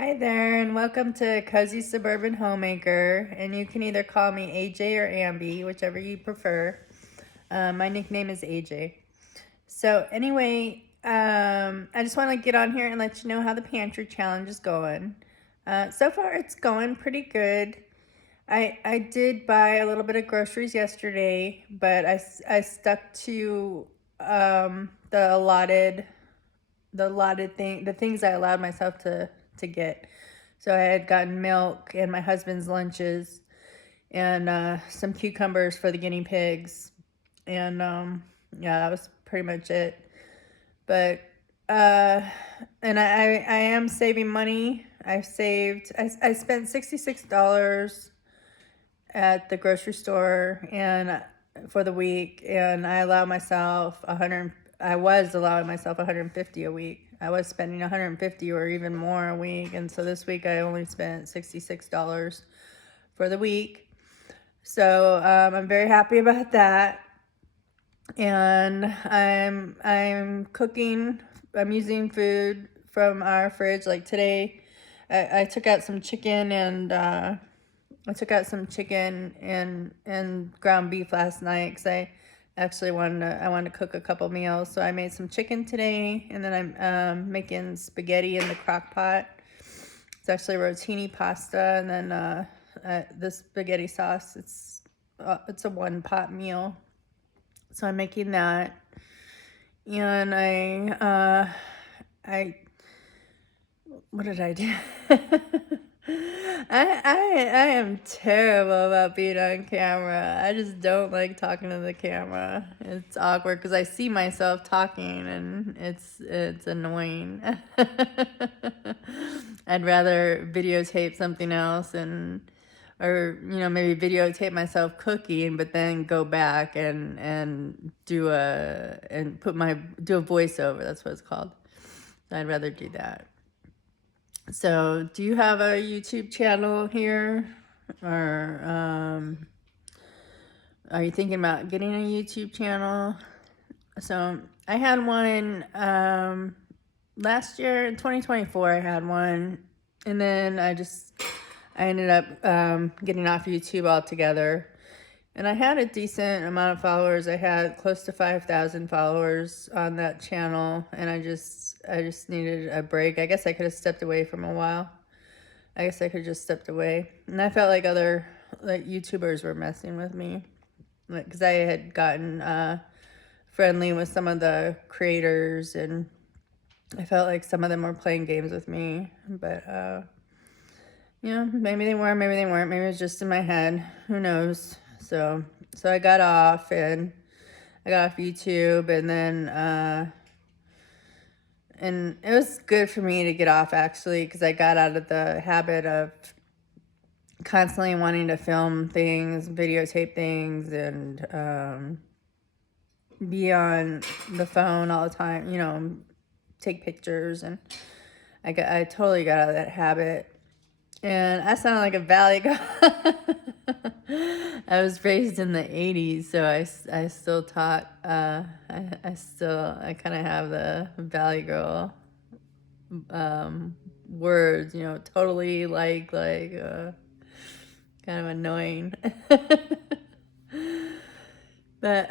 Hi there, and welcome to Cozy Suburban Homemaker. And you can either call me AJ or Ambi, whichever you prefer. My nickname is AJ. So, anyway, I just want to get on here and let you know how the pantry challenge is going. So far, it's going pretty good. I did buy a little bit of groceries yesterday, but I stuck to the things I allowed myself to get. So I had gotten milk and my husband's lunches and some cucumbers for the guinea pigs, and yeah, that was pretty much it. But uh, and I am saving money. I spent $66 at the grocery store and for the week, and I was allowing myself 150 a week. I was spending 150 or even more a week, and so this week I only spent $66 for the week. So I'm very happy about that, and I'm cooking. I'm using food from our fridge. Like today, I took out some chicken and ground beef last night because I wanted to cook a couple meals. So I made some chicken today, and then I'm making spaghetti in the crock pot. It's actually rotini pasta, and then the spaghetti sauce. It's a one pot meal, so I'm making that, and I what did I do? I am terrible about being on camera. I just don't like talking to the camera. It's awkward because I see myself talking and it's annoying. I'd rather videotape something else or maybe videotape myself cooking, but then go back and do a voiceover. That's what it's called. So I'd rather do that. So, do you have a YouTube channel here? Or are you thinking about getting a YouTube channel? So, I had one last year in 2024. I had one, and then I ended up getting off YouTube altogether. And I had a decent amount of followers. I had close to 5,000 followers on that channel, and I just needed a break. I guess I could have stepped away from a while. I guess I could have just stepped away. And I felt like other YouTubers were messing with me, because I had gotten friendly with some of the creators, and I felt like some of them were playing games with me. But maybe they were, maybe they weren't. Maybe it was just in my head. Who knows? So I got off YouTube, and then and it was good for me to get off, actually, because I got out of the habit of constantly wanting to film things, videotape things, and be on the phone all the time, take pictures, and I totally got out of that habit. And I sound like a valley girl. I was raised in the 80s, so I still talk. I kind of have the valley girl words, totally kind of annoying. But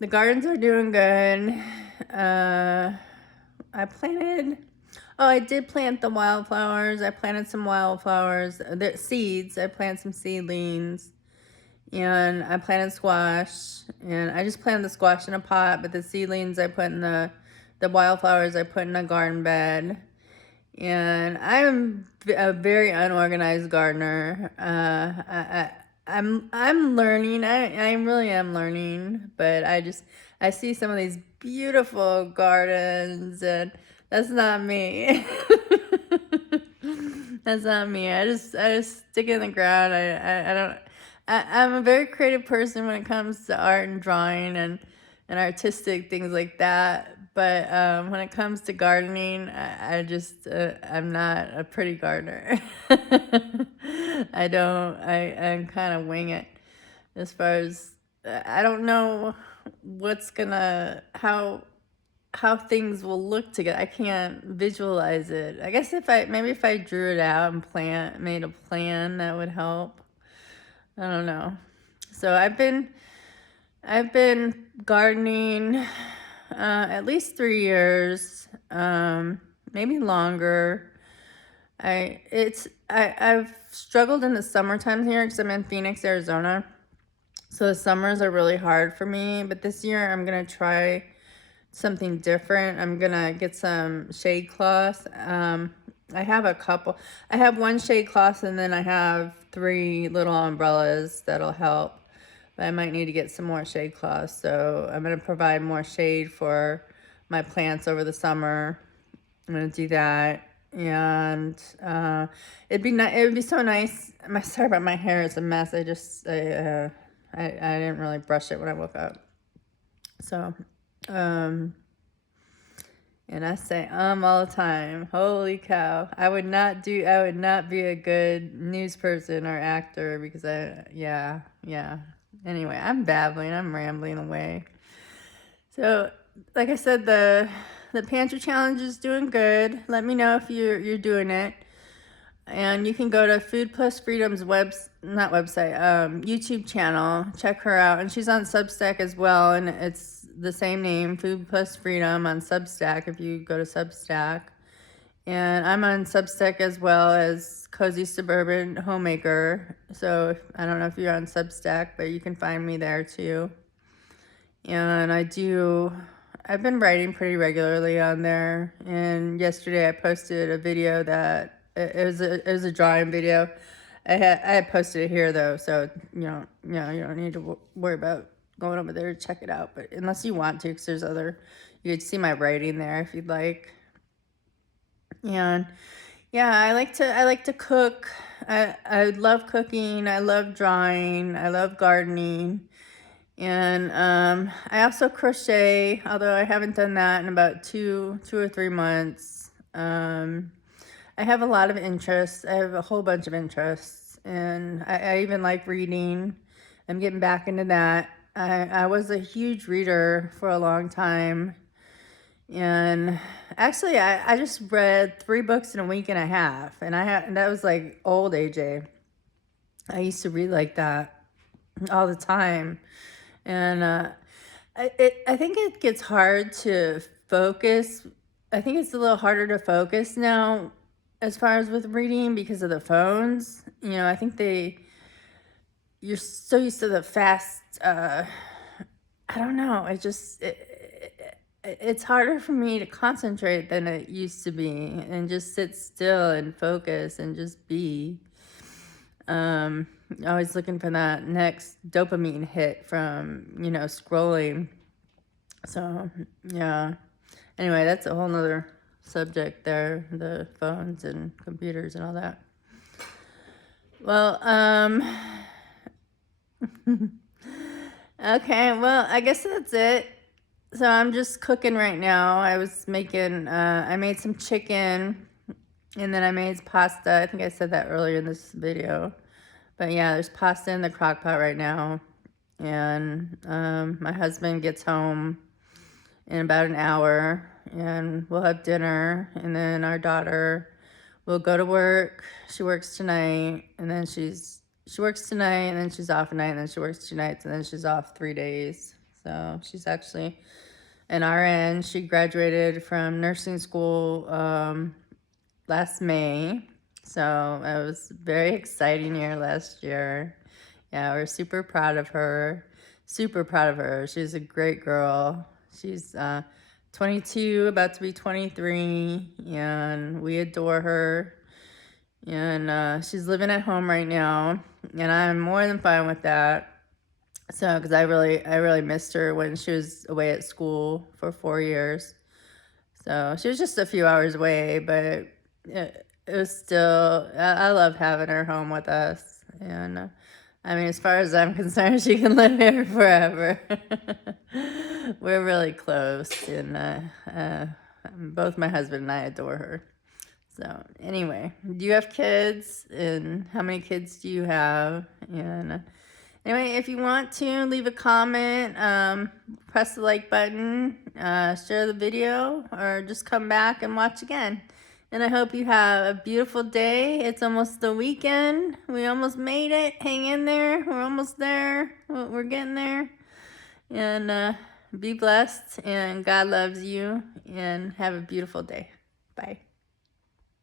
the gardens are doing good. I did plant the wildflowers. I planted some wildflowers, the seeds. I planted some seedlings, and I planted squash. And I just planted the squash in a pot, but the seedlings I put in the wildflowers I put in a garden bed. And I'm a very unorganized gardener. I'm learning. I really am learning, but I see some of these beautiful gardens, and that's not me. That's not me. I just stick it in the ground. I don't. I'm a very creative person when it comes to art and drawing and artistic things like that. But when it comes to gardening, I'm not a pretty gardener. I'm kind of wing it as far as I don't know how how things will look together. I can't visualize it. I guess if I drew it out and made a plan, that would help. I don't know. So I've been gardening at least 3 years, maybe longer. I've struggled in the summertime here because I'm in Phoenix, Arizona. So the summers are really hard for me. But this year I'm gonna try something different. I'm gonna get some shade cloth. I have a couple. I have one shade cloth, and then I have 3 little umbrellas that'll help. But I might need to get some more shade cloth. So I'm gonna provide more shade for my plants over the summer. I'm gonna do that, and It would be so nice. Sorry about my hair; it's a mess. I didn't really brush it when I woke up. So, um, and I say all the time. Holy cow! I would not be a good news person or actor because yeah. Anyway, I'm babbling. I'm rambling away. So, like I said, the pantry challenge is doing good. Let me know if you're doing it. And you can go to Food Plus Freedom's YouTube channel. Check her out. And she's on Substack as well. And it's the same name, Food Plus Freedom, on Substack if you go to Substack. And I'm on Substack as well as Cozy Suburban Homemaker. So I don't know if you're on Substack, but you can find me there too. And I've been writing pretty regularly on there. And yesterday I posted a video that it was a drawing video. I had posted it here though, so you don't need to worry about going over there to check it out. But unless you want to, because you could see my writing there if you'd like. And yeah, I like to cook. I love cooking. I love drawing. I love gardening. And I also crochet, although I haven't done that in about 2 or 3 months. I have a lot of interests. I have a whole bunch of interests, and I even like reading. I'm getting back into that. I was a huge reader for a long time, and actually, I just read 3 books in a week and a half, and that was like old AJ. I used to read like that all the time, and I think it gets hard to focus. I think it's a little harder to focus now as far as with reading because of the phones. I think you're so used to the fast, I don't know. It's harder for me to concentrate than it used to be and just sit still and focus and just be. Always looking for that next dopamine hit from, scrolling. So, yeah. Anyway, that's a whole nother subject there, the phones and computers and all that. Well, okay, well, I guess that's it. So I'm just cooking right now. I made some chicken, and then I made pasta. I think I said that earlier in this video. But yeah, there's pasta in the crock pot right now. And my husband gets home in about an hour, and we'll have dinner. And then our daughter will go to work. She works tonight, and then she works tonight, and then she's off tonight, and then she works 2 nights, and then she's off 3 days. So she's actually an RN. She graduated from nursing school last May. So it was a very exciting year last year. Yeah, we're super proud of her. Super proud of her. She's a great girl. She's 22, about to be 23, and we adore her. And she's living at home right now, and I'm more than fine with that. So, because I really missed her when she was away at school for 4 years. So she was just a few hours away, but it was still, I love having her home with us. And I mean, as far as I'm concerned, she can live here forever. We're really close, and both my husband and I adore her. So anyway, do you have kids? And how many kids do you have? And Anyway, if you want to, leave a comment, press the like button, share the video, or just come back and watch again. And I hope you have a beautiful day. It's almost the weekend. We almost made it. Hang in there. We're almost there. We're getting there. And be blessed, and God loves you, and have a beautiful day. Bye.